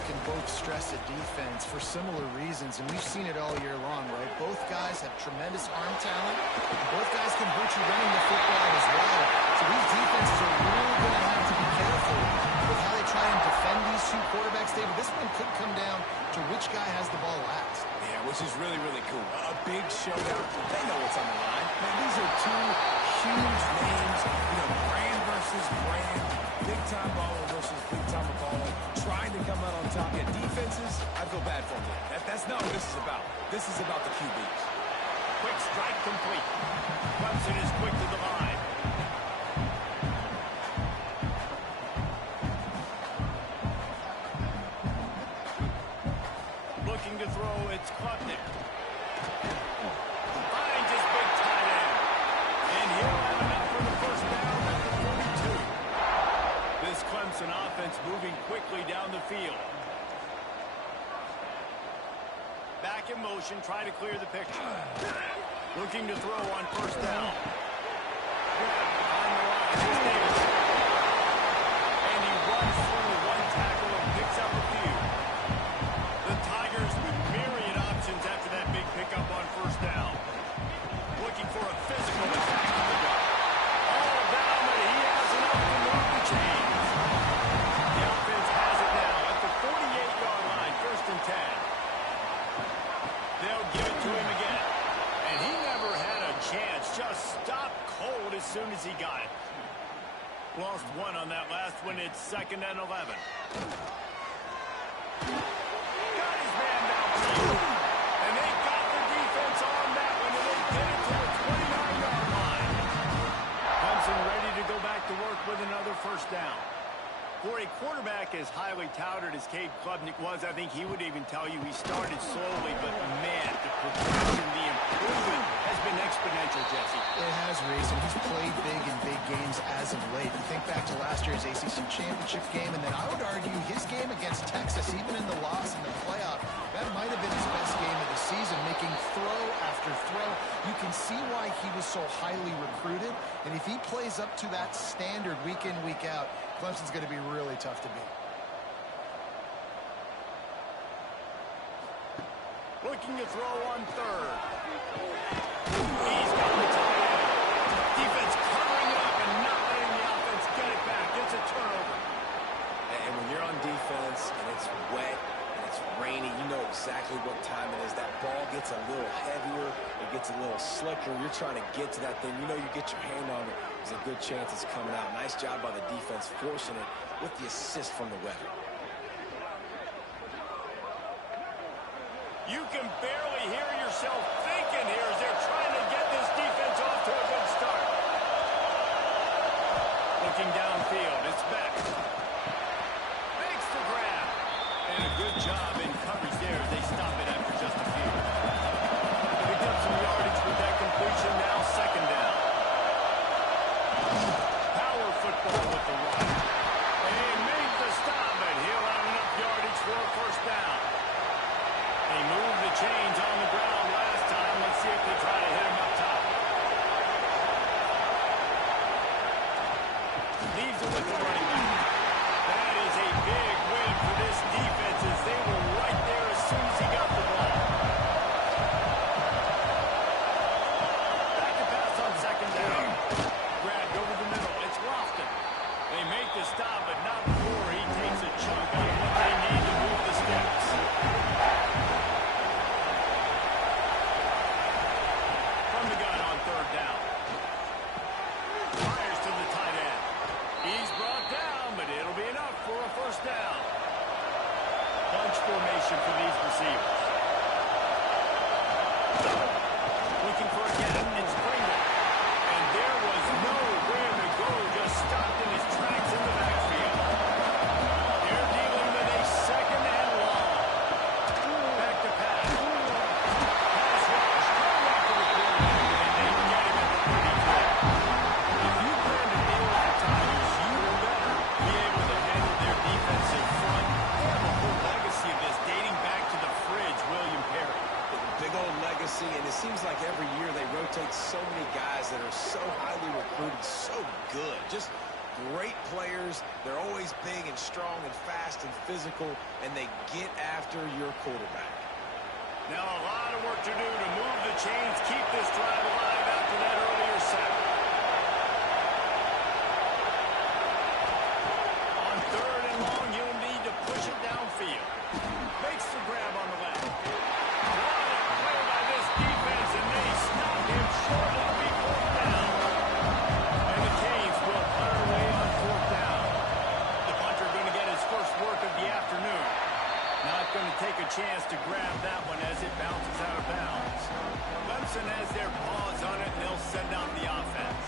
quarterbacks can both stress a defense for similar reasons, and we've seen it all year long, right? Both guys have tremendous arm talent. Both guys can hurt you running the football as well. So these defenses are really going to have to be careful with how they try and defend these two quarterbacks, David. This one could come down to which guy has the ball last. Yeah, which is really, really cool. A big showdown. They know what's on the line. Man, these are two huge names. Brand versus brand. Big-time baller versus big-time baller. Trying to come out on top. Yeah, defenses, I feel bad for them. That's not what this is about. This is about the QBs. Quick strike complete. Clemson is quick to the line. Looking to throw, it's Klubnik. Finds his big tight end. And he'll have enough for the first down at the 42. This Clemson offense moving quickly down the field. Back in motion, try to clear the picture. Looking to throw on first down. On the line, it's Davis. And he runs through one tackle and picks up a few. The Tigers with myriad options after that big pickup on first down. Looking for a physical attack on the gut. All down, but he has enough to move the chains. The offense has it now at the 48-yard line, 1st and 10. They'll give it to him again. And he never had a chance. Just stopped cold as soon as he got it. Lost one on that last one. It's 2nd and 11. Got his man downfield. And they got the defense on that one. And they get it to the 29-yard line. Clemson ready to go back to work with another first down. For a quarterback as highly touted as Cade Klubnik was, I think he would even tell you he started slowly, but man, the progression, the improvement has been exponential, Jesse. It has, Reese, and he's played big in big games as of late. You think back to last year's ACC championship game, and then I would argue his game against Texas, even in the loss in the playoff, that might have been his best game of the season, making throw after throw. You can see why he was so highly recruited, and if he plays up to that standard week in, week out, Clemson's going to be really tough to beat. Looking to throw on 3rd. He's got the tight end. Defense covering it up and not letting the offense get it back. It's a turnover. And when you're on defense and it's wet and it's rainy, you know exactly what time it is. That ball gets a little heavier. It gets a little slicker. You're trying to get to that thing. You know you get your hand on it. There's a good chance it's coming out. Nice job by the defense forcing it with the assist from the weather. You can barely hear yourself thinking here as they're trying to get this defense off to a good start. Looking downfield, it's Beck. Makes the grab. And a good job in coverage there as they stop it after just a few. Picked up some yardage with that completion, now 2nd down. Power football with the run. They make the stop, but he'll have enough yardage for a first down. They moved the chains on the ground last time. Let's see if they try to hit him up top. Leaves it with the running back. That is a big win for this defense as they were right there as soon as he got the ball. Back to pass on 2nd down. Grabbed over the middle. It's Lofton. They make the stop, but not before he takes a chunk out of what they need to move the sticks. From the gun on 3rd down. Fires to the tight end. He's brought down, but it'll be enough for a first down. Bunch formation for these receivers. Looking for a gap. It's Pringle. And there was nowhere to go. Just stopped in his tracks in the backfield. They're dealing with a 2nd and long. Back to pass. Pass rush. Coming off of the quarterback, and they get him at the 32. If you plan to deal with the Tigers, you better be able to handle their defensive front. They have a whole legacy of this dating back to the fridge, William Perry. Big old legacy, and it seems like every year they rotate so players, they're always big and strong and fast and physical, and they get after your quarterback. Now a lot of work to do to move the chains, keep this drive alive after that earlier sack. On 3rd and long, he'll need to push it downfield. Makes the grab on the left. What a play by this defense, and they stop him short. It'll be 4th down. And the Canes will punt away on 4th down. The punter going to get his first work of the afternoon. Not going to take a chance to grab that one as it bounces out of bounds. Clemson has their paws on it, and they'll send out the offense.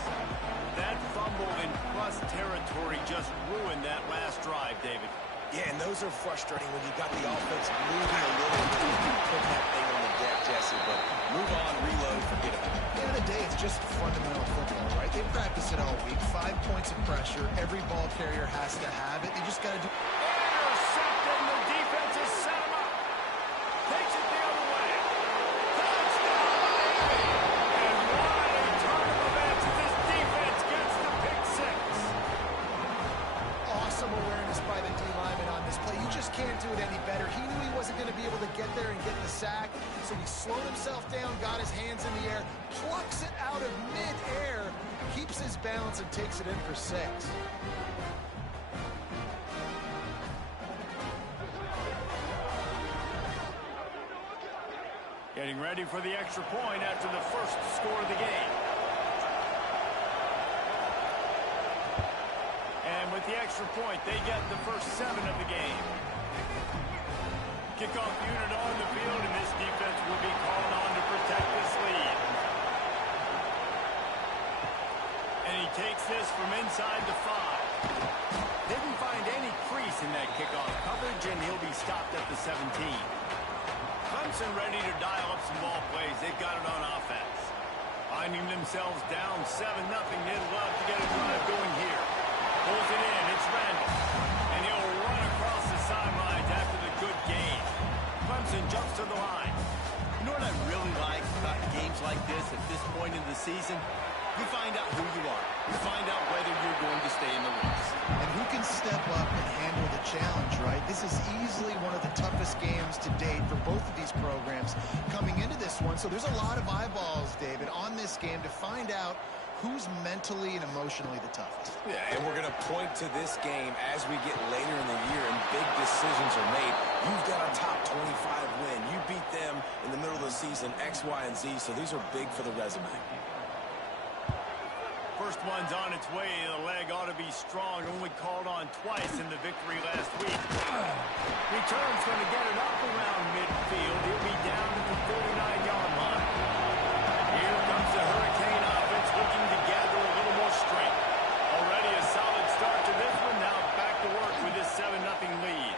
That fumble in plus territory just ruined that last drive, David. Yeah, and those are frustrating when you got the offense moving a little bit. You put that thing on the deck, Jesse, but move on, reload, forget about it. At the end of the day, it's just fundamental football, right? They practice it all week. 5 points of pressure. Every ball carrier has to have it. They just got to do... Intercepted, and the defense has set him up. Takes it the other way. Touchdown, Miami! And what a turn of events as this defense gets the pick 6. Awesome awareness by the D-lineman on this play. You just can't do it any better. He knew he wasn't going to be able to get there and get the sack, so he slowed himself down, got his hands in the air, plucks it out of mid-air, keeps his balance, and takes it in for 6. Getting ready for the extra point after the first score of the game. And with the extra point, they get the first 7 of the game. Kickoff unit on the field, and this defense will be called on to protect this lead. And he takes this from inside the 5. Didn't find any crease in that kickoff coverage, and he'll be stopped at the 17. Clemson ready to dial up some ball plays. They've got it on offense. Finding themselves down 7-0. They'd love to get a drive going here. Pulls it in. It's Randall. And he'll run across the sidelines after the good gain. Clemson jumps to the line. You know what I really like about games like this at this point in the season? You find out who you are. You find out whether you're going to stay in the race. And who can step up and handle the challenge, right? This is easily one of the toughest games to date for both of these programs coming into this one. So there's a lot of eyeballs, David, on this game to find out who's mentally and emotionally the toughest. Yeah, and we're going to point to this game as we get later in the year and big decisions are made. You've got a top 25 win. You beat them in the middle of the season, X, Y, and Z, so these are big for the resume. First one's on its way. The leg ought to be strong. Only called on twice in the victory last week. Return's going to get it up around midfield. He'll be down at the 49-yard line. Here comes the Hurricane offense looking to gather a little more strength. Already a solid start to this one. Now back to work with this 7-0 lead.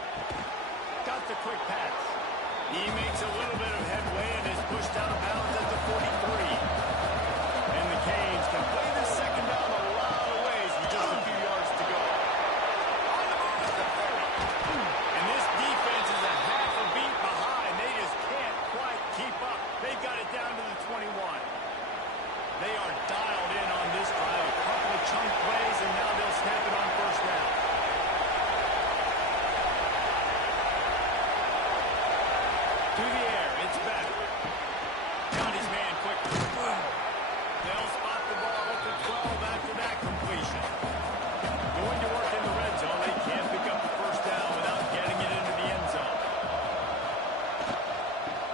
Got the quick pass. He makes a little bit of headway and is pushed out of bounds at the 43. And the Canes can play this second down a lot of ways with just a few yards to go. On the move at the 30. And this defense is a half a beat behind. They just can't quite keep up. They've got it down to the 21. They are dialed in on this drive. A couple of chunk plays, and now they'll snap it on first down. To the air, it's back. Got his man quickly. They'll spot the ball at the 12 after that completion. Going to work in the red zone. They can't pick up the first down without getting it into the end zone.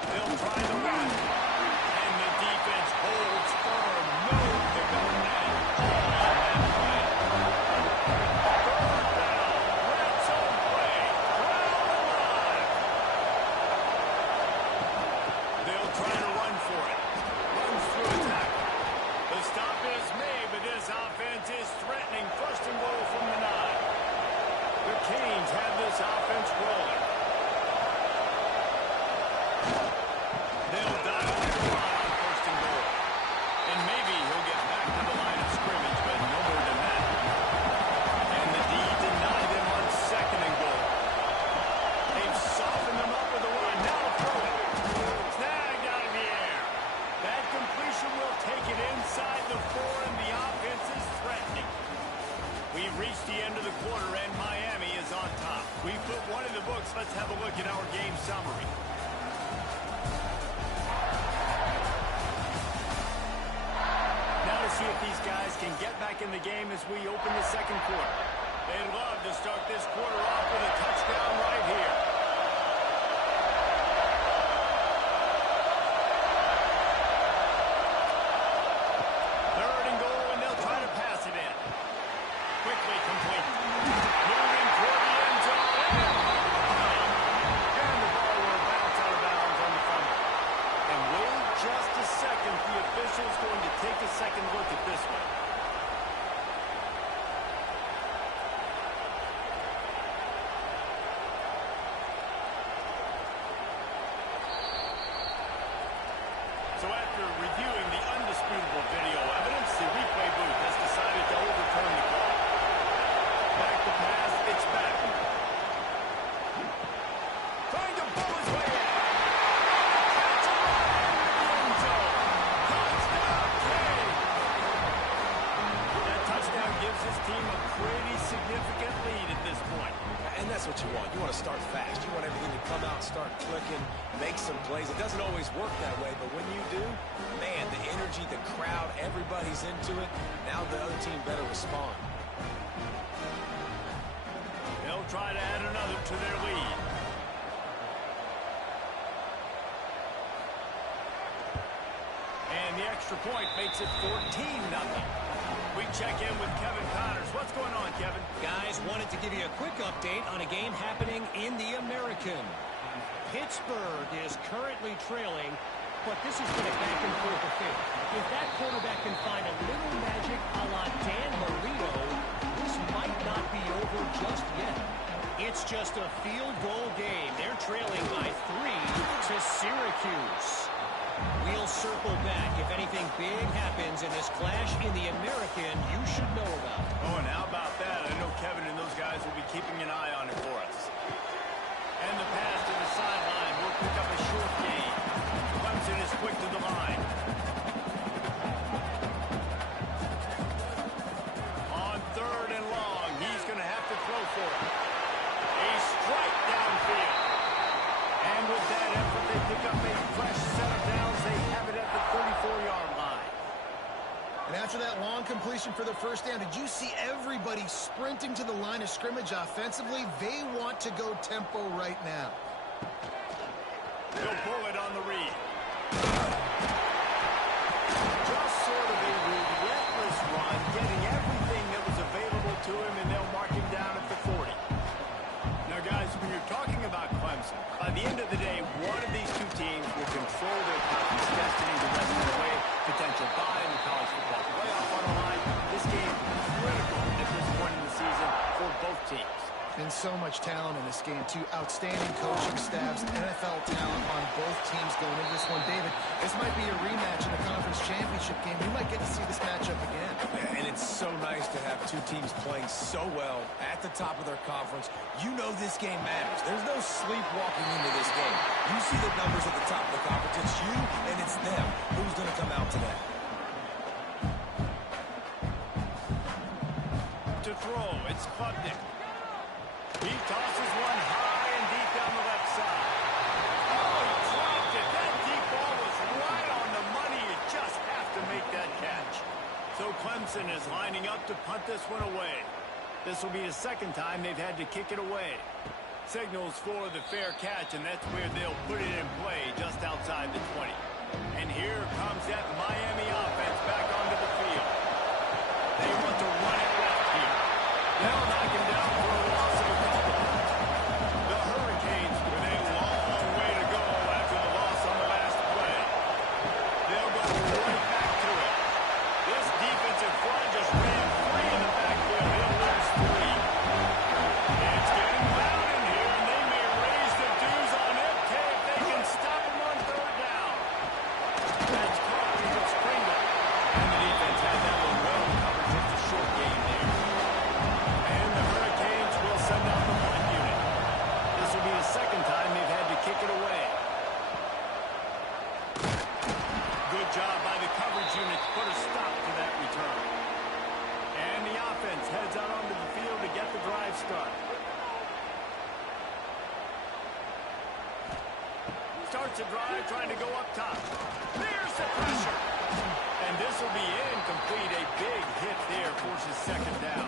They'll try the run. And the defense holds firm. No, they're going down. On that play. Third down. Red zone play. Crowd alive. They'll try to run for it. Runs through a tackle. The stop is made, but this offense is threatening. First and goal from the 9. The Canes have this offense rolling. They'll dial it on first and goal. And maybe he'll get back to the line of scrimmage, but no more than that. And the D denied him on second and goal. They've softened him up with a run. Now throw it. Snagged out of the air. That completion will take it inside the 4, and the offense is threatening. We've reached the end of the quarter. We put one in the books. Let's have a look at our game summary. Now to see if these guys can get back in the game as we open the second quarter. They'd love to start this quarter off with a touchdown right here. Third and goal, and they'll try to pass it in. Quickly complete. Moving toward the end zone. And the ball will bounce out of bounds on the fumble. And wait just a second. The official's going to take a second look at this one. So after reviewing the undisputable video evidence, the replay booth has decided to overturn the call. Back to pass, it's back. Trying to pull his way in. Catch it in the end zone. Touchdown, King. That touchdown gives his team a pretty significant lead at this point. And that's what you want. You want to start fast. You want everything to come out, start clicking, make some plays. It doesn't always work that way, but when you do, man, the energy, the crowd, everybody's into it. Now the other team better respond. They'll try to add another to their lead. And the extra point makes it 14-0. We check in with Kevin Connors. What's going on, Kevin? Guys, wanted to give you a quick update on a game happening in the American. Pittsburgh is currently trailing, but this has been a back-and-forth affair. If that quarterback can find a little magic a la Dan Marino, this might not be over just yet. It's just a field goal game. They're trailing by 3 to Syracuse. We'll circle back. If anything big happens in this clash in the American, you should know about. Oh, and how about that? I know Kevin and those guys will be keeping an eye on it for us. And the pass to the sideline will pick up a short gain. Clemson is quick to the line. On third and long, he's going to have to throw for it. A strike downfield. And with that effort, they pick up a fresh set of downs. They have it at the 34-yard line. And after that long completion for the first down, did you see everybody sprinting to the line of scrimmage offensively? They want to go tempo right now. He'll pull it on the read. Just sort of a relentless run, getting everything that was available to him, and they'll mark him down at the 40. Now, guys, when you're talking about Clemson, by the end of the day, one of these two teams will control their conference destiny the rest of the way. Potential bye in the college football playoff on the line. This game is critical at this point in the season for both teams. And so much talent in this game, too. Outstanding coaching staffs, NFL talent on both teams going into this one. David, this might be a rematch in the conference championship game. We might get to see this matchup again. Yeah, and it's so nice to have two teams playing so well at the top of their conference. You know this game matters. There's no sleepwalking into this game. You see the numbers at the top of the conference. It's you and it's them. Who's going to come out today? To throw, it's Klubnik. He tosses one high and deep down the left side. Oh, he dropped it. That deep ball was right on the money. You just have to make that catch. So Clemson is lining up to punt this one away. This will be the second time they've had to kick it away. Signals for the fair catch, and that's where they'll put it in play just outside the 20. And here comes that Miami offense back onto the field. They want to run it left here. They'll knock him down for a loss of a couple. The Hurricanes with a long way to go after the loss on the last play. They'll go right back to it. This defensive front just ran free in the backfield. He'll lose 3. It's getting loud in here, and they may raise the dues on MK if they can stop him on third down. That's caught. It's Pringle. And the defense had that one well covered. Just a short game. starts a drive trying to go up top. There's the pressure. And this will be incomplete. A big hit there forces second down.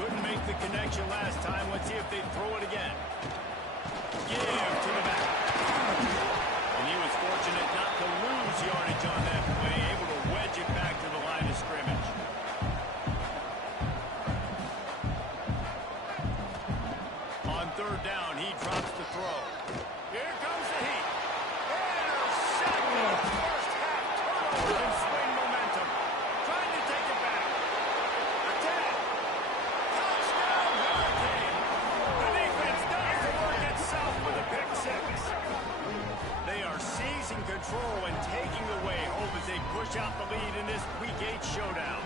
Couldn't make the connection last time. Let's see if they throw it again. Give to the back. And he was fortunate not to lose yardage on that play, able to wedge it back to the line of scrimmage. On third down, he drops the throw. Here comes the heat. Intercepted. First half turnover and swing momentum. Trying to take it back. A 10. Touchdown, Hurricane. The defense does the work itself with a pick six. They are seizing control and taking away hope as they push out the lead in this Week 8 showdown.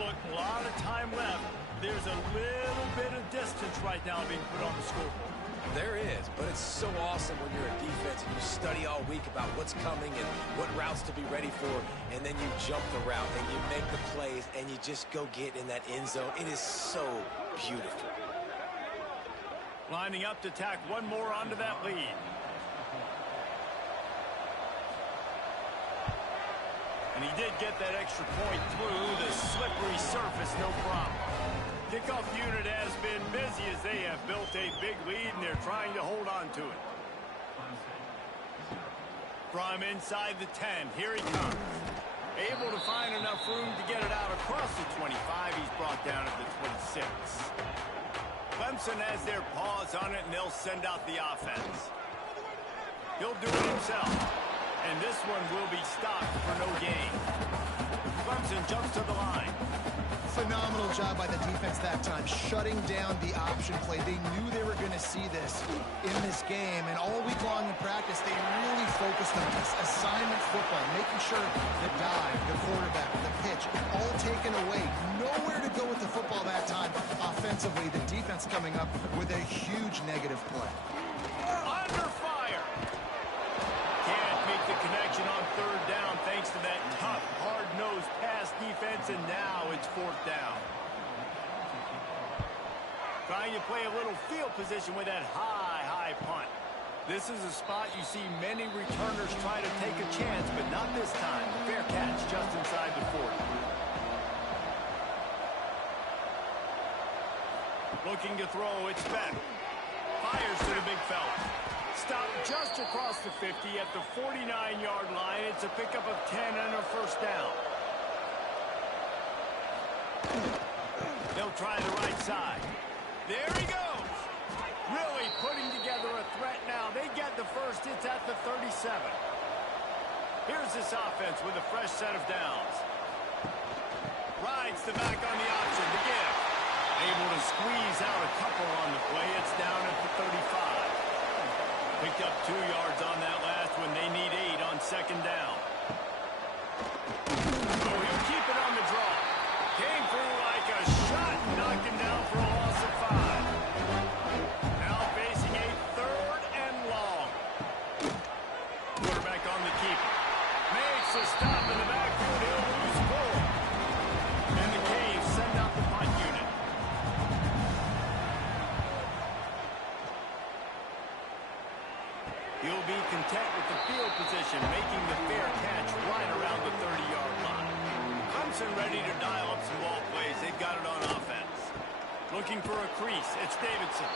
Look, a lot of time left. There's a little bit of distance right now being put on the scoreboard. There is, but it's so awesome when you're a defense and you study all week about what's coming and what routes to be ready for, and then you jump the route and you make the plays and you just go get in that end zone. It is so beautiful. Lining up to tack one more onto that lead. And he did get that extra point through the slippery surface, no problem. Kickoff unit has been busy as they have built a big lead, and they're trying to hold on to it. From inside the 10, here he comes. Able to find enough room to get it out across the 25. He's brought down at the 26. Clemson has their paws on it, and they'll send out the offense. He'll do it himself. And this one will be stopped for no gain. Clemson jumps to the line. Phenomenal job by the defense that time, shutting down the option play. They knew they were going to see this in this game, and all week long in practice, they really focused on this assignment football, making sure the dive, the quarterback, the pitch, all taken away. Nowhere to go with the football that time offensively. The defense coming up with a huge negative play. Under fire. Can't make the connection on third down thanks to that tough, hard-nosed pass defense, and now it's fourth down. Trying to play a little field position with that high punt. This is a spot you see many returners try to take a chance, but not this time. Fair catch just inside the 40. Looking to throw, it's Beck. Fires to the big fella. Stopped just across the 50 at the 49-yard line. It's a pickup of 10 and a first down. They'll try the right side. There he goes. Really putting together a threat now. They get the first. It's at the 37. Here's this offense with a fresh set of downs. Rides the back on the option. The give. Able to squeeze out a couple on the play. It's down at the 35. Picked up 2 yards on that last one. They need 8 on second down. Oh, he'll keep it on the draw. Came through like a shot. Knocked him down for a loss of 5. Now facing a third and long. Quarterback on the keeper. Makes a stop in the backfield. He'll lose 4. And the Caves send out the punt unit. He'll be content with the field position, making the fair catch right around the 30-yard line. Clemson ready to dial up some ball plays. They've got it on offense. Looking for a crease. It's Davidson.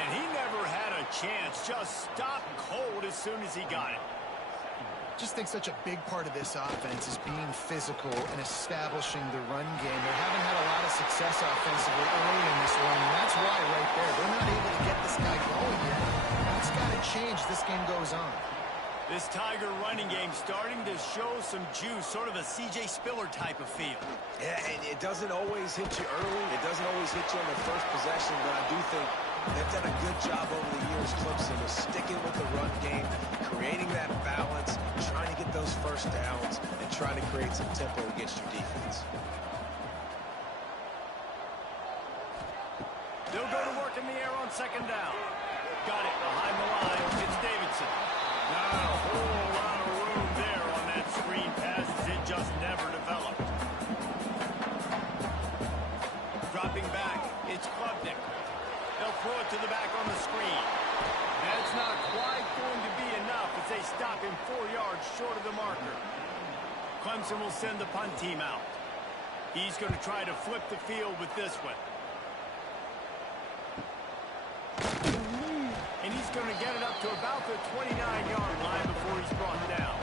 And he never had a chance. Just stopped cold as soon as he got it. Just think such a big part of this offense is being physical and establishing the run game. They haven't had a lot of success offensively early in this one, and that's why right there. They're not able to get this guy going yet. That's got to change as this game goes on. This Tiger running game starting to show some juice, sort of a C.J. Spiller type of feel. Yeah, and it doesn't always hit you early. It doesn't always hit you on the first possession, but I do think they've done a good job over the years, Clemson, of sticking with the run game, creating that balance, trying to get those first downs, and trying to create some tempo against your defense. They'll go to work in the air on second down. Got it behind the line. It's Davidson. Not a whole lot of room there on that screen pass as it just never developed. Dropping back, it's Klubnik. They'll throw it to the back on the screen. That's not quite going to be enough as they stop him 4 yards short of the marker. Clemson will send the punt team out. He's going to try to flip the field with this one. And he's going to get it up to about the 29-yard line before he's brought down.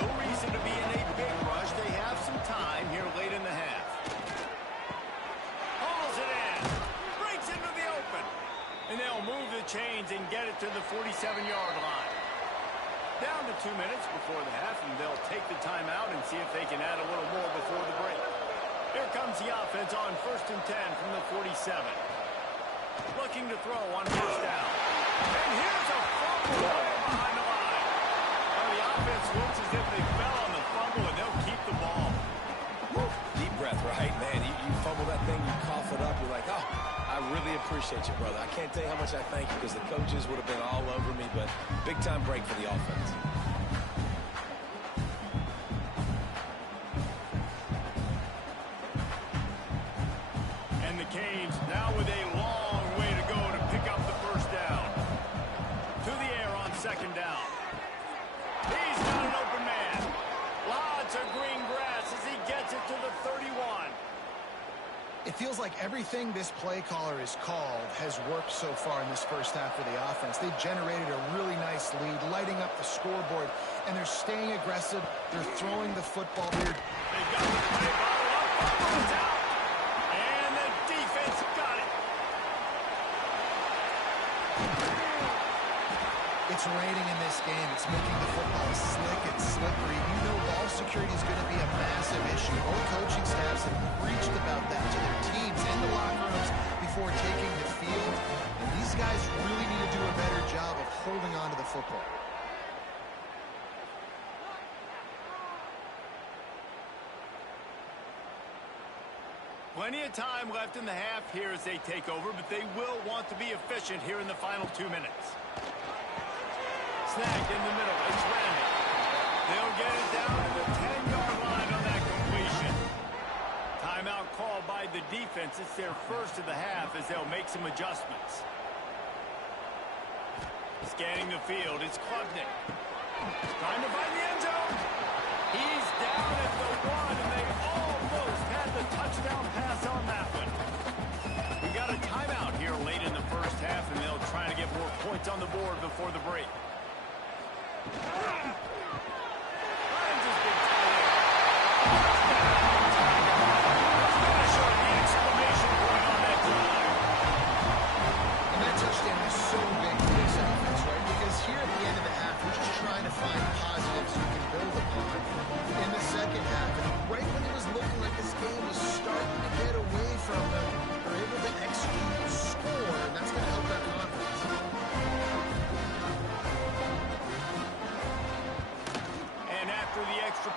No reason to be in a big rush. They have some time here late in the half. Hauls it in. Breaks into the open. And they'll move the chains and get it to the 47-yard line. Down to 2 minutes before the half, and they'll take the timeout and see if they can add a little more before the break. Here comes the offense on 1st and 10 from the 47. Looking to throw on 1st down. And here's a fumble behind the line. Well, the offense looks as if they fell on the fumble, and they'll keep the ball. Woo. Deep breath, right, man? You fumble that thing, you cough it up, you're like, oh, I really appreciate you, brother. I can't tell you how much I thank you because the coaches would have been all over me, but big-time break for the offense. And the Canes now with a long way to go to pick up the 1st down. To the air on 2nd down. He's got an open man. Lots of green grass as he gets it to the 31. It feels like everything this play caller has called has worked so far in this first half for the offense. They've generated a really nice lead, lighting up the scoreboard, and they're staying aggressive. They're throwing the football. They've got the play bottle up. It's out. And the defense got it. It's raining in this game. It's making the football slick and slippery. You know ball security is going to be a massive issue. Both coaching staffs have preached about that to their teams in the locker rooms before taking the field. And these guys really need to do a better job of holding on to the football. Plenty of time left in the half here as they take over, but they will want to be efficient here in the final 2 minutes. Snagged in the middle. It's Randall. They'll get it down to the 10-yard line on that completion. Timeout called by the defense. It's their first of the half as they'll make some adjustments. Scanning the field. It's Klubnik. Trying to find the end zone. He's down at the 1, and they almost had the touchdown pass on that one. We got a timeout here late in the first half, and they'll try to get more points on the board before the break.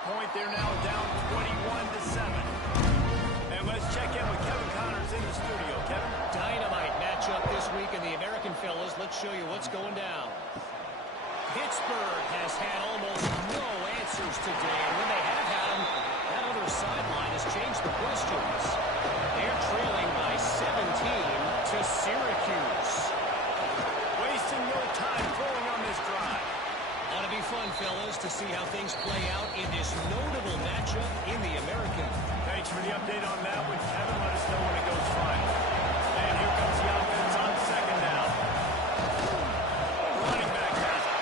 Point, they're now down 21-7. And let's check in with Kevin Connors in the studio. Kevin? Dynamite matchup this week in the American, fellas. Let's show you what's going down. Pittsburgh has had almost no answers today, and when they have had them, that other sideline has changed the questions. They're trailing by 17 to Syracuse. Wasting no time throwing on this drive. Ought to be fun, fellas, to see how things play out in this notable matchup in the American. Thanks for the update on that one, Kevin. Let us know when it goes final. And here comes the offense on 2nd down. Running back has it.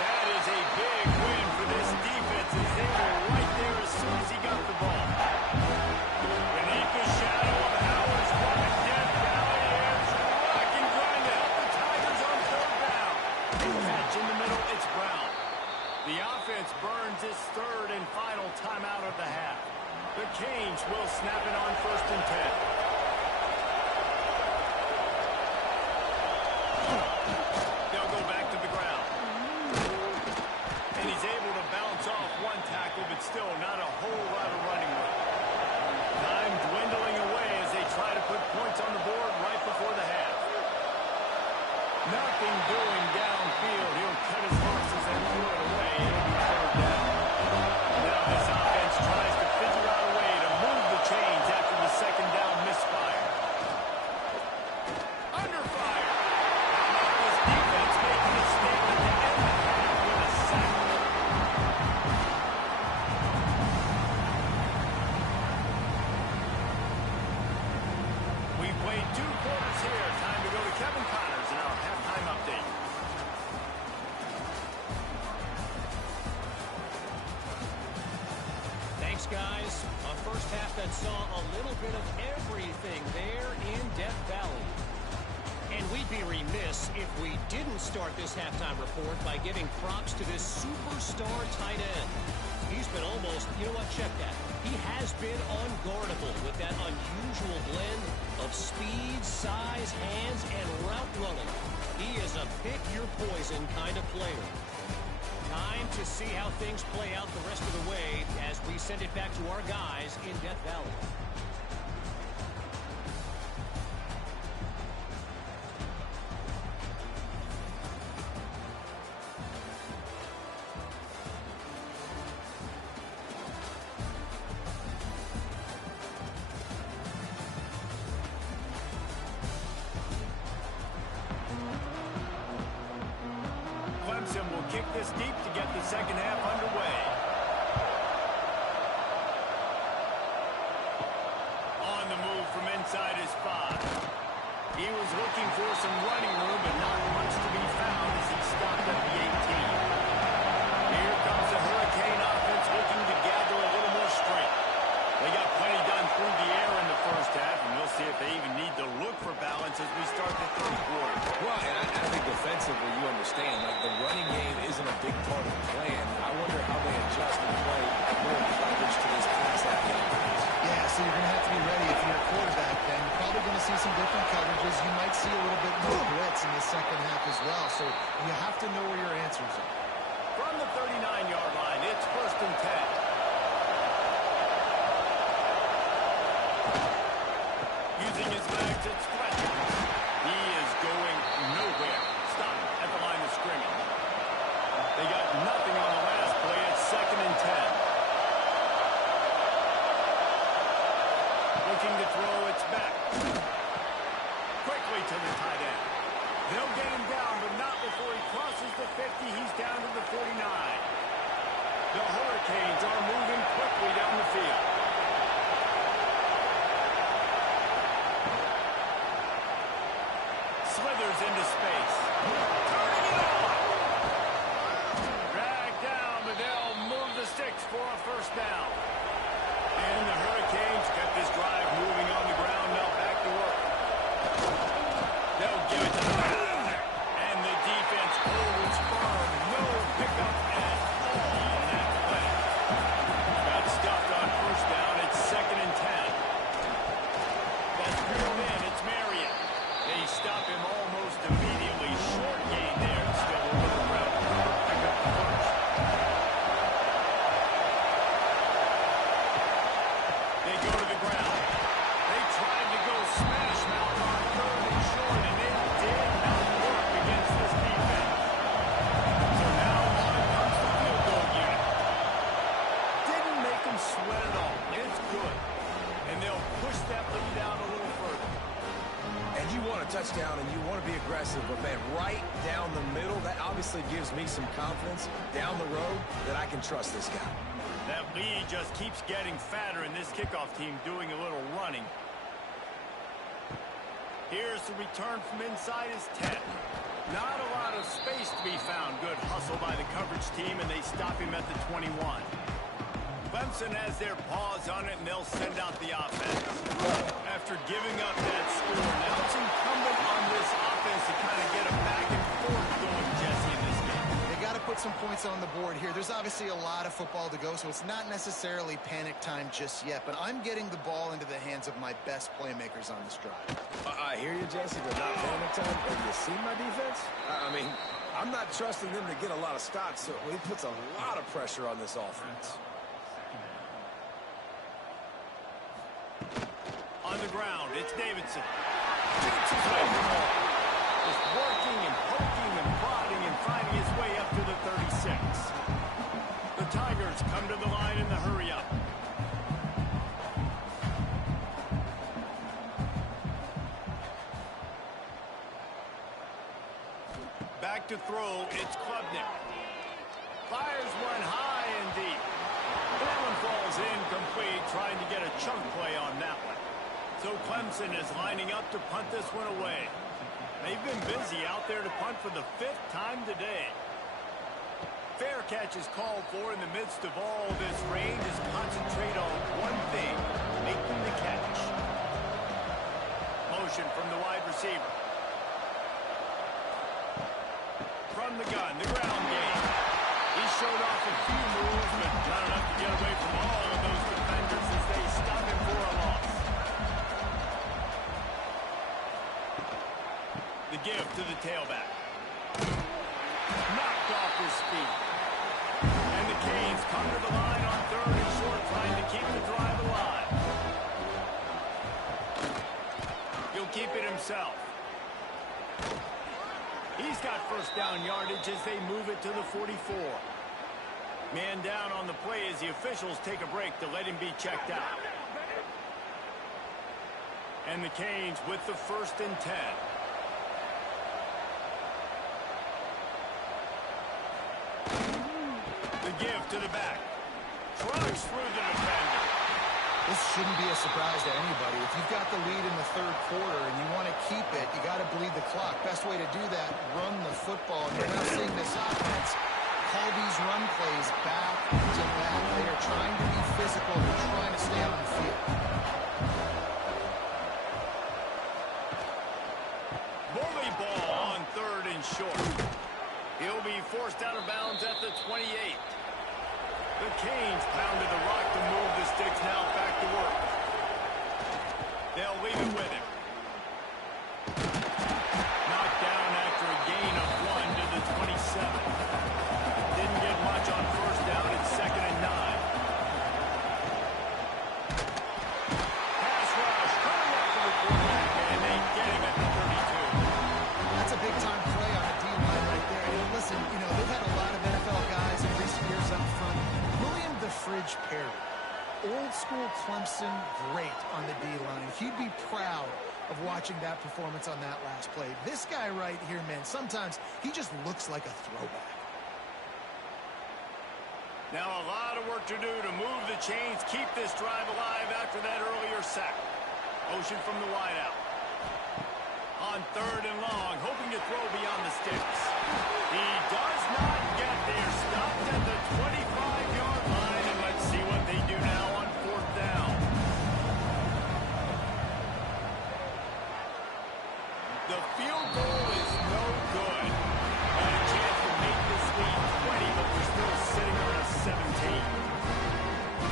That is a big win for this defense as they were right there as soon as he got the ball. Beneath the shadow of Howard's running, Death Valley is rock and grind to help the Tigers on 3rd down. Catch in the middle, it's Brown. The offense burns its 3rd and final timeout of the half. The Canes will snap it on 1st and 10. Kevin Connors in our halftime update. Thanks, guys. A first half that saw a little bit of everything there in Death Valley. And we'd be remiss if we didn't start this halftime report by giving props to this superstar tight end. He's been almost, you know what, check that. He has been unguardable with that unusual blend of speed, size, hands, and route running. He is a pick-your-poison kind of player. Time to see how things play out the rest of the way as we send it back to our guys in Death Valley. Clemson will kick this deep to get the second half underway. On the move from inside his 5. He was looking for some running room, but not much to be found as he stopped at the 18. Here comes the Hurricane offense looking to gather a little more strength. They got plenty done through the air in the first half, and we'll see if they even need to look for balance as we start the third quarter. Well, and I think defensively, you understand, like the running game isn't a big part of the plan. I wonder how they adjust and play more coverage to this pass action. Yeah, so you're going to have to be ready if you're a quarterback then. You're probably going to see some different coverages. You might see a little bit more blitz in the second half as well. So you have to know where your answers are. From the 39-yard line, it's 1st and 10. Using his legs, it's Fletcher. He is going nowhere. Stop at the line of scrimmage. They got nothing on the last play. It's 2nd and 10. Looking to throw, it's back. Quickly to the tight end. They'll get him down, but not before he crosses the 50. He's down to the 49. The Hurricanes are moving quickly down the field. Slithers into space. Turning it on. Dragged down, but they'll move the sticks for a first down. And the Hurricanes kept this drive moving on the ground. Now back to work. They'll give it to the back. And the defense holds firm. No pickup at all on that play. Got stuffed on first down. It's 2nd and 10. That's pulled in. It's Marion. They stop him almost immediately. Short gain there. Still over the route. Pick up the first. They go to the ground. They tried to go smash mouth on 3rd and short, and it did not work against this defense. So now on comes the field goal unit. Didn't make them sweat at all. It's good. And they'll push that lead out a little further. And you want a touchdown and you want to be aggressive, but man, right down the middle, that obviously gives me some confidence down the road that I can trust this guy. That lead just keeps getting fatter, and this kickoff team doing a little running. Here's the return from inside his 10. Not a lot of space to be found. Good hustle by the coverage team, and they stop him at the 21. Clemson has their paws on it, and they'll send out the offense. After giving up that score, now it's incumbent on this offense to kind of get a back and forth going, Jesse, in this game. They got to put some points on the board here. There's obviously a lot of football to go, so it's not necessarily panic time just yet, but I'm getting the ball into the hands of my best playmakers on this drive. I hear you, Jesse, but not panic time. Have you seen my defense? I mean, I'm not trusting them to get a lot of stops, so it puts a lot of pressure on this offense. On the ground, it's Davidson. Shoots his way from all. Just working and poking and prodding and finding his way up to the 36. The Tigers come to the line in the hurry-up. Back to throw, it's Klubnik. Fires one high and deep. That one falls incomplete, trying to get a chunk play on that one. So Clemson is lining up to punt this one away. They've been busy out there to punt for the 5th time today. Fair catch is called for in the midst of all this rain. Just concentrate on one thing, making the catch. Motion from the wide receiver. From the gun, the ground game. He showed off a few moves, but not enough to get away from all of those defenders as they stop him for a loss. The give to the tailback. Knocked off his feet. And the Canes come to the line on 3rd and short, trying to keep the drive alive. He'll keep it himself. He's got first down yardage as they move it to the 44. Man down on the play as the officials take a break to let him be checked out. And the Canes with the 1st and 10. The give to the back. Trucks through the defender. This shouldn't be a surprise to anybody. If you've got the lead in the 3rd quarter and you want to keep it, you got to bleed the clock. Best way to do that, run the football. And you're now seeing this offense call these run plays back to back. They are trying to be physical. They're trying to stay on the field. Bully ball on 3rd and short. He'll be forced out of bounds at the 28. The Canes pounded the rock to move the sticks now back to work. They'll leave it with him. Knocked down after a gain of 1 to the 27. Didn't get much on 1st down. It's 2nd and 9. Pass rush coming after the quarterback, and they get him at the 32. That's a big-time play on a D-line right there. And listen, they've had a lot of NFL guys in recent years up front. William the Fridge Perry, old-school Clemson, great on the D-line. He'd be proud of watching that performance on that last play. This guy right here, man, sometimes he just looks like a throwback. Now a lot of work to do to move the chains, keep this drive alive after that earlier sack. Motion from the wideout. On 3rd and long, hoping to throw beyond the sticks. He does not get there. Stopped at the 25-yard line, and let's see what they do now on 4th down. The field goal is no good. Got a chance to make this lead 20, but we're still sitting on a 17.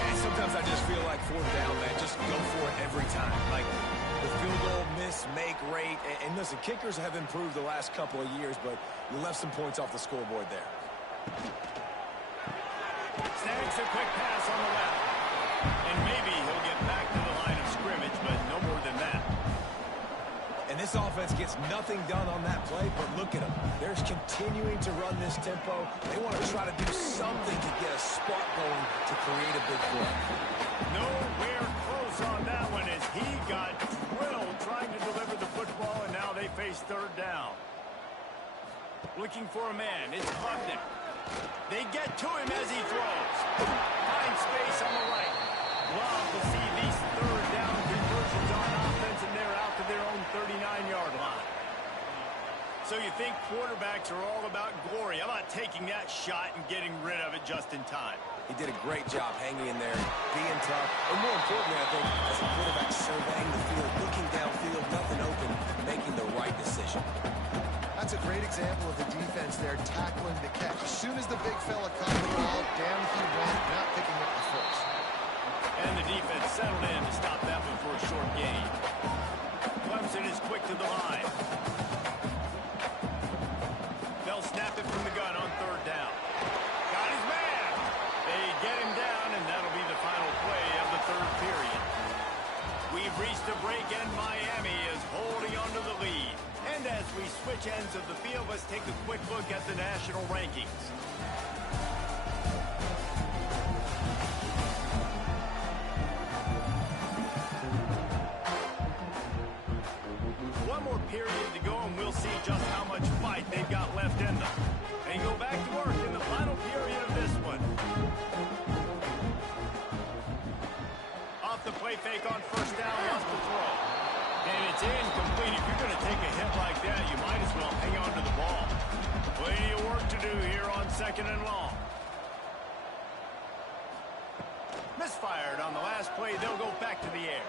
And sometimes I just feel like 4th down, man, just go for it every time. Like the field goal miss, make rate. And listen, kickers have improved the last couple of years, but you left some points off the scoreboard there. Snags a quick pass on the left. And maybe he'll get back to the line of scrimmage, but no more than that. And this offense gets nothing done on that play, but look at them. They're continuing to run this tempo. They want to try to do something to get a spark going to create a big play. Nowhere close on that one as he got drilled trying to deliver the football, and now they face 3rd down. Looking for a man. It's London. They get to him as he throws. Finds space on the right. Love to see these 3rd down conversions on offense, and they're out to their own 39-yard line. So you think quarterbacks are all about glory. How about taking that shot and getting rid of it just in time? He did a great job hanging in there, being tough, and more importantly, I think, as a quarterback surveying the field, looking downfield, nothing open, making the right decision. That's a great example of the defense there tackling the catch. As soon as the big fella caught the ball, down he went, not picking up the first. And the defense settled in to stop that one for a short gain. Clemson is quick to the line. They'll snap it from the gun on 3rd down. Got his man. They get him down, and that'll be the final play of the 3rd period. We've reached a break, and Miami is holding on to the lead. And as we switch ends of the field, let's take a quick look at the national rankings. One more period to go, and we'll see just how much fight they've got left in them. They go back to work in the final period of this one. Off the play fake on 1st down, lost the throw. And it's incomplete. If you're going to take a hit like that, you might as well hang on to the ball. Plenty of work to do here on 2nd and long. Misfired on the last play. They'll go back to the air.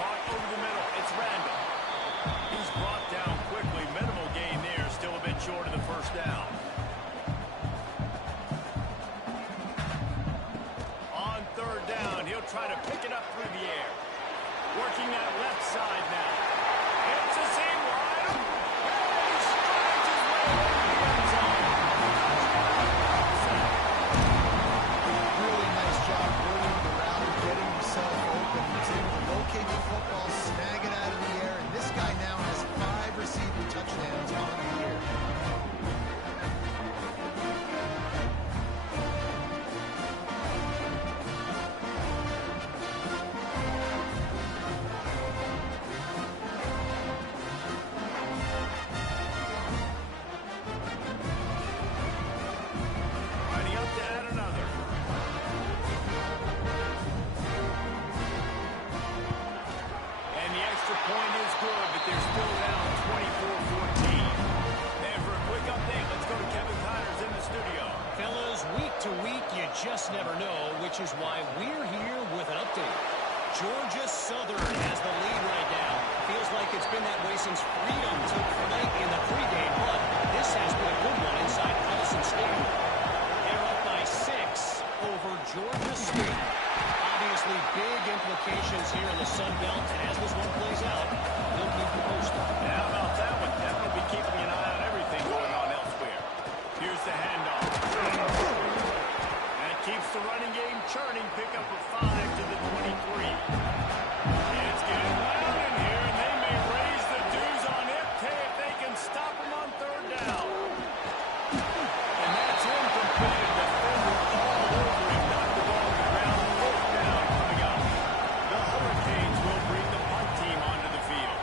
Caught over the middle. It's Randall. He's brought down quickly. Minimal gain there. Still a bit short of the first down. On 3rd down, he'll try to pick it up through the air. Working that left side now. It's a seam wide. He strides his way over the end zone. Really nice job running the route and getting himself open. He was able to locate the football, snag it out of the air, and this guy now has 5 receiving touchdowns on the year. Lining up to add another. And the extra point is good, but they're still down 24-14. And for a quick update, let's go to Kevin Connors in the studio. Fellas, week to week, you just never know, which is why we're here with an update. Georgia Southern has the lead right now. Feels like it's been that way since Freedom took flight in the pregame, but this has been a good one inside Clemson Stadium. They're up by 6 over Georgia State. Obviously, big implications here in the Sun Belt, and as this one plays out, we'll keep you posted. And how about that one? That will be keeping an eye on everything going on elsewhere. Here's the handoff. That keeps the running game churning. Pick up a 5 to the 23. It's getting loud in here, and they may raise the dues on FK if they can stop him on 3rd down. And that's incomplete. Defender all over him. Knocked the ball to the ground. 4th down coming up. The Hurricanes will bring the punt team onto the field.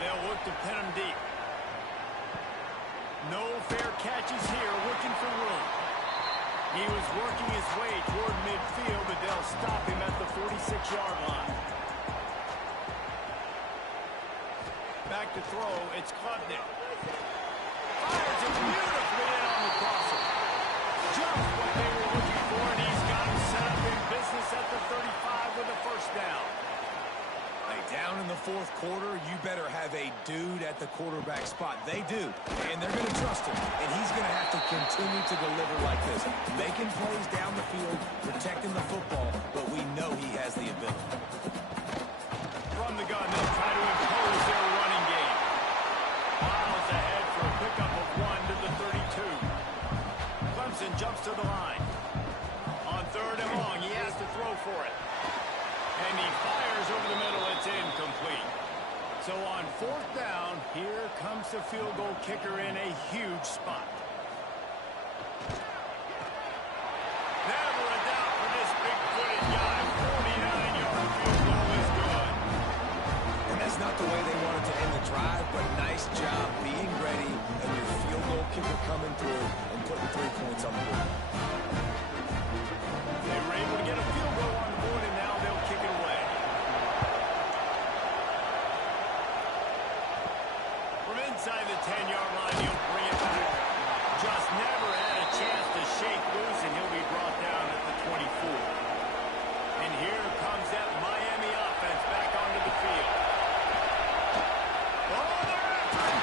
They'll look to pin him deep. No fair catches here, looking for room. He was working his way toward midfield, but they'll stop him at the 46-yard line. Back to throw, it's Klubnik. Fires it beautifully in on the crosser. Just what they were looking for, and he's got him set up in business at the 35 with a 1st down. Hey, down in the 4th quarter, you better have a dude at the quarterback spot. They do, and they're going to trust him. And he's going to have to continue to deliver like this. Making plays down the field, protecting the football, but we know he has the ability. From the gun, they'll try to impose their running game. Miles ahead for a pickup of 1 to the 32. Clemson jumps to the line. On 3rd and long, he has to throw for it. And he fires over the middle. It's incomplete. So on 4th down, here comes the field goal kicker in a huge spot. Never a doubt for this big-footed guy. 49-yard field goal is good. And that's not the way they wanted to end the drive, but nice job being ready and your field goal kicker coming through and putting 3 points on the board. They were able to get a field goal on the board, and now they'll kick it away. From inside the 10-yard line, he'll bring it back. Just never had a chance to shake loose, and he'll be brought down at the 24. And here comes that Miami offense back onto the field. Oh, they're after him!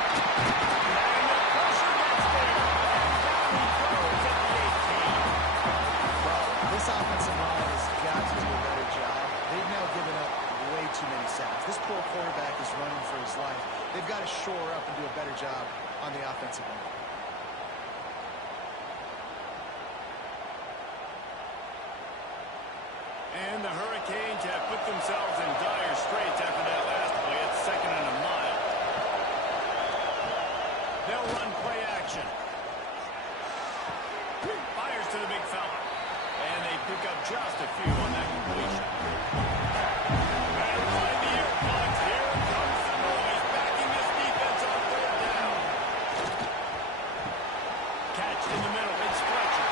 And the pressure gets there. And down he goes at the 18. Well, this offensive line has got to do a better job. They've now given up way too many sacks. This poor quarterback is running for his life. They've got to shore up and do a better job on the offensive line. And the Hurricanes have put themselves in dire straits after that last play. It's 2nd and a mile. They'll run play action. Fires to the big fella. And they pick up just a few on that completion. And right the ear pods. Here comes the noise backing this defense on 3rd down. Catch in the middle. It's Fletcher.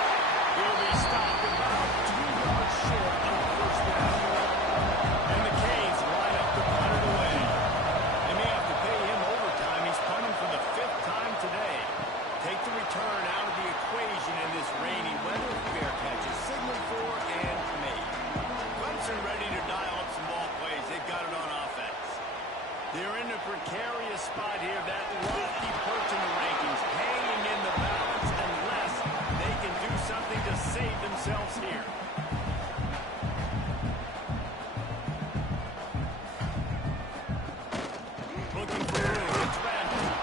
He'll be stopped about 2 yards short of the 1st down. And the Canes line up to punt it away. They may have to pay him overtime precarious spot here, that lofty perch in the rankings, hanging in the balance unless they can do something to save themselves here. Looking for room, it's Randall.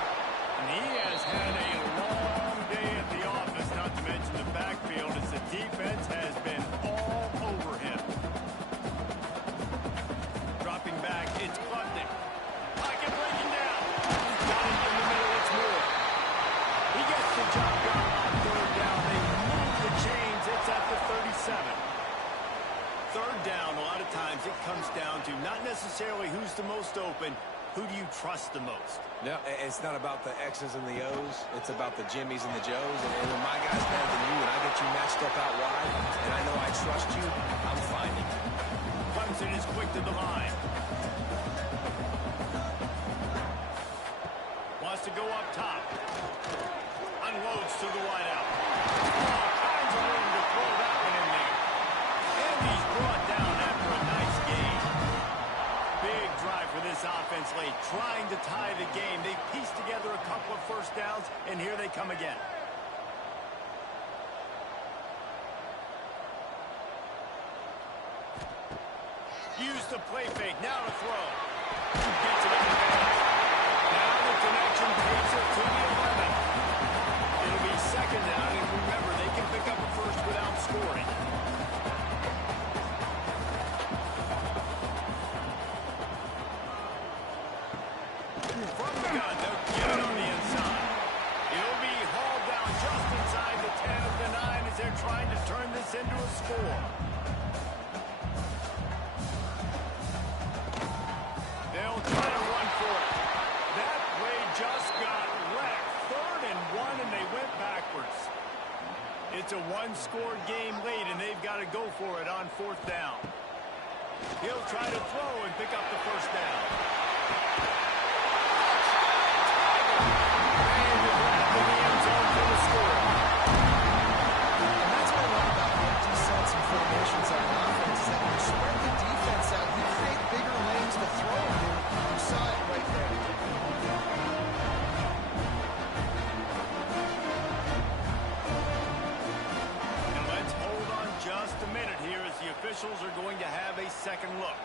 And he has had a long day at the office, not to mention the backfield, as the defense has been all over him. Dropping back, it's Klubnik. Pocket breaking down. Got him in the middle, it's Moore. He gets the job done on third down. They move the chains. It's at the 37. Third down, a lot of times it comes down to not necessarily who's the most open, who do you trust the most? No, it's not about the X's and the O's. It's about the Jimmies and the Joes. And when my guy's better than you and I get you matched up out wide, and I know I trust you, I'm finding you. Clemson is quick to the line. Wants to go up top. Unloads to the wideout. All kinds of room to throw that one in there. And he's brought down after a nice gain. Big drive for this offense late, trying to tie the game. They pieced together a couple of first downs, and here they come again. Use the play fake, now to throw. Gets it out of bounds. Now the connection takes it to the 11. It'll be second down, and remember, they can pick up a first without scoring. From the gun, they'll get it on the inside. It'll be hauled down just inside the 10 of the 9 as they're trying to turn this into a score. They'll try to run for it. That play just got wrecked. 3rd and 1, and they went backwards. It's a one-score game late, and they've got to go for it on 4th down. He'll try to throw and pick up the first down. Formations on offense is that you spread the defense out, you create bigger lanes to throw into. You saw it right there. And let's hold on just a minute here as the officials are going to have a second look.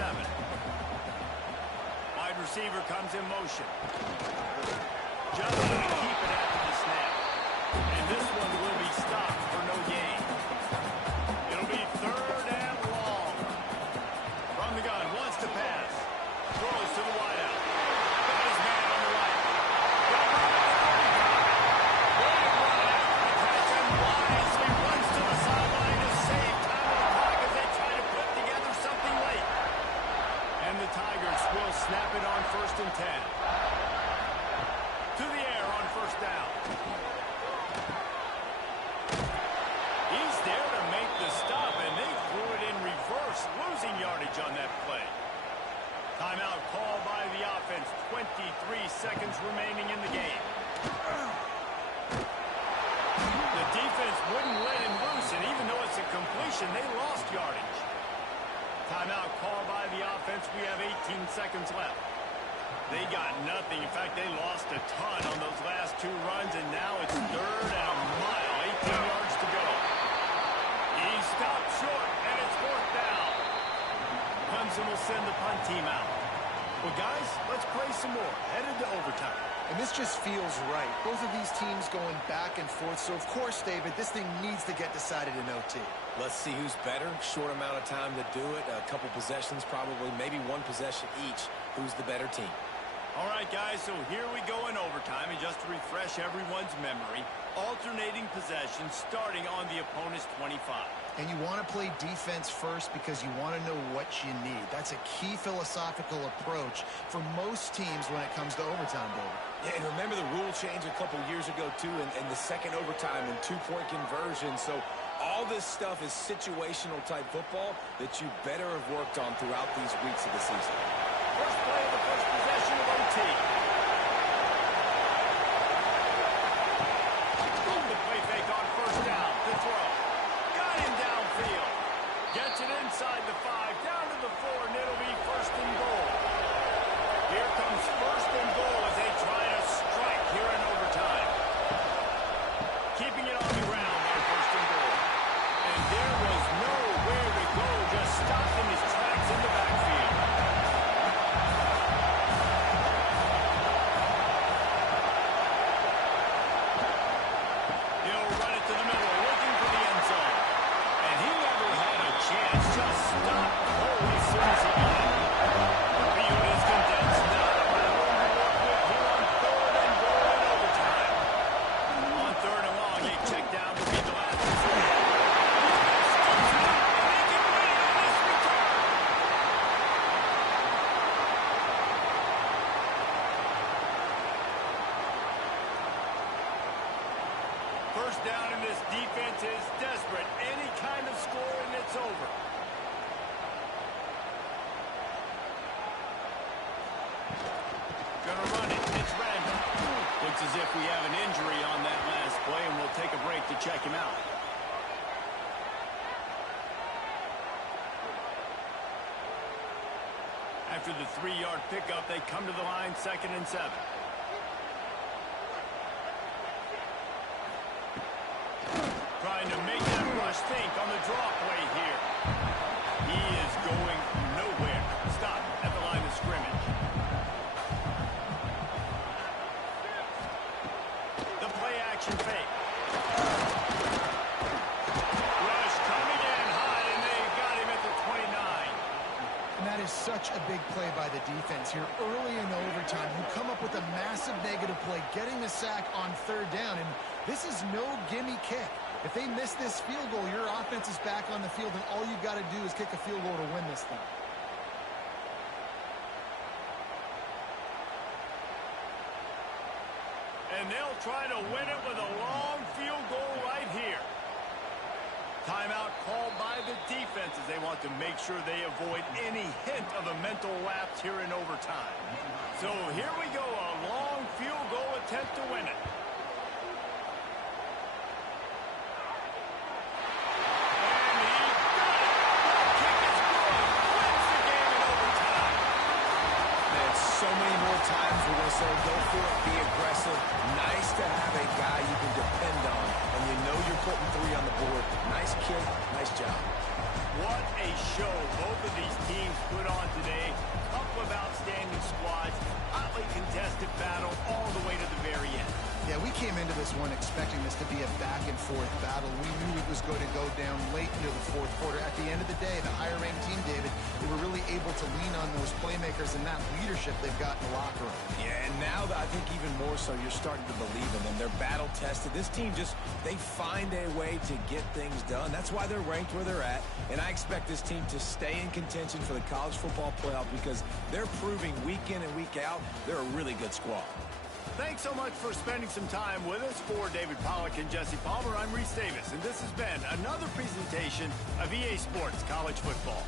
7. Wide receiver comes in motion. Just going to keep it after the snap. And this one will be stopped for no gain. It'll be 3rd and long. From the gun, wants to pass. Throws to the wideout. Got his man on the right. Big run after the catch, and wisely runs to the sideline to save time on the clock as they try to put together something late. And the Tigers will snap it on 1st and 10. To the air on 1st down. He's there to make the stop, and they threw it in reverse, losing yardage on that play. Timeout called by the offense. 23 seconds remaining in the game. The defense wouldn't let him loose, and even though it's a completion, they lost yardage. Timeout called by the offense. We have 18 seconds left. They got nothing. In fact, they lost a ton on those last 2 runs, and now it's 3rd and a mile. 18 yards to go. He stopped short, and it's 4th down. Clemson will send the punt team out. Well, guys, let's play some more. Headed to overtime. And this just feels right. Both of these teams going back and forth. So, of course, David, this thing needs to get decided in OT. Let's see who's better. Short amount of time to do it. A couple possessions probably. Maybe 1 possession each. Who's the better team? All right, guys, so here we go in overtime. And just to refresh everyone's memory, alternating possessions starting on the opponent's 25. And you want to play defense first because you want to know what you need. That's a key philosophical approach for most teams when it comes to overtime, David. Yeah, and remember the rule change a couple years ago, too, in the second overtime and 2-point conversion. So all this stuff is situational type football that you better have worked on throughout these weeks of the season. First play of the first possession of OT. The play fake on 1st down to throw. Got him downfield. Gets it inside the 5, down to the 4, and it'll be 1st and goal. Here comes 1st and goal as they try to strike here in overtime. Keeping it on the ground on 1st and goal. And there was nowhere to go, just stopped in his tracks in the backfield. He'll run it to the middle, looking for the end zone. And he never had a chance, just stopped cold as soon as he got it. The field is condensed now. Room to work with here on 3rd and goal in overtime. On 3rd and long, a check down will be the last resort. Scoops it up, and they can win it on this return. First down, and this defense is desperate. Any kind of score, and it's over. Gonna run it. It's Randall. Looks as if we have an injury on that last play, and we'll take a break to check him out. After the 3-yard pickup, they come to the line, 2nd and 7. Trying to make that rush think on the draw play here. He is going nowhere. Stop at the line of scrimmage. The play action fake. Rush coming in high, and they got him at the 29. And that is such a big play by the defense here. Early in overtime, you come up with a massive negative play, getting the sack on 3rd down, and this is no gimme kick. If they miss this field goal, your offense is back on the field, and all you got to do is kick a field goal to win this thing. And they'll try to win it with a long field goal right here. Timeout called by the defense as they want to make sure they avoid any hint of a mental lapse here in overtime. So here we go, a long field goal attempt to win it. So many more times we're going to say, go for it, be aggressive. Nice to have a guy you can depend on, and you know you're putting 3 on the board. Nice kick, nice job. What a show both of these teams put on today. Couple of outstanding squads, hotly contested battle all the way to the very end. Yeah, we came into this one expecting this to be a back-and-forth battle. We knew it was going to go down late into the fourth quarter. At the end of the day, the higher-ranked team, David, they were really able to lean on those playmakers and that leadership they've got in the locker room. Yeah, and now I think even more so, you're starting to believe in them. They're battle-tested. This team they find a way to get things done. That's why they're ranked where they're at, and I expect this team to stay in contention for the college football playoff because they're proving week in and week out they're a really good squad. Thanks so much for spending some time with us. For David Pollack and Jesse Palmer, I'm Reese Davis, and this has been another presentation of EA Sports College Football.